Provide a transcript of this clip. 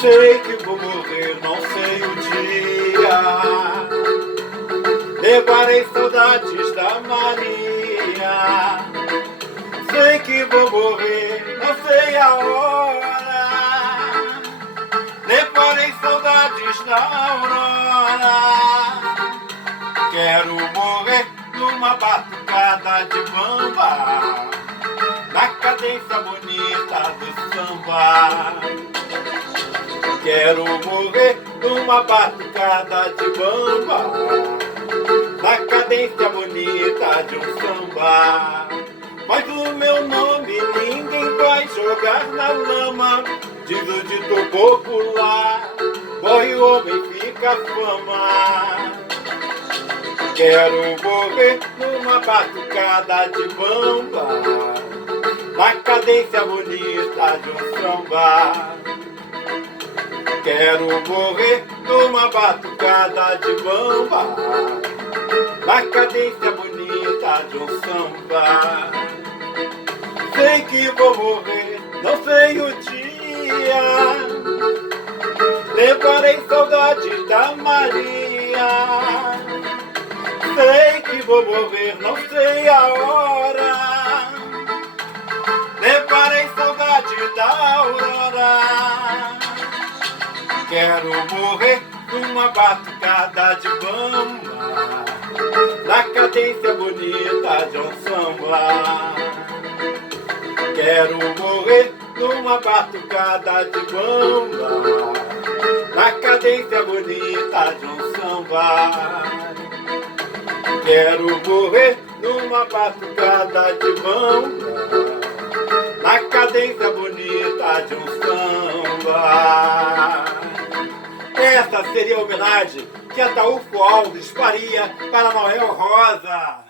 Sei que vou morrer, não sei o dia. Levarei saudades da Maria. Sei que vou morrer, não sei a hora. Levarei saudades da Aurora. Quero morrer numa batucada de bamba, na cadência bonita do samba. Quero morrer numa batucada de bamba, na cadência bonita de um samba. Mas o meu nome ninguém vai jogar na lama, diz o dito popular, morre o homem, fica a fama. Quero morrer numa batucada de bamba, na cadência bonita de um samba. Quero morrer numa batucada de bamba, na cadência bonita de um samba. Sei que vou morrer, não sei o dia. Levarei saudades da Maria. Sei que vou morrer, não sei a hora. Levarei saudades da Aurora. Quero morrer numa batucada de bamba, na cadência bonita de um samba. Quero morrer numa batucada de bamba, na cadência bonita de um samba. Quero morrer numa batucada de bamba, na cadência bonita de um samba. Essa seria a homenagem que Ataúfo Alves faria para Noel Rosa.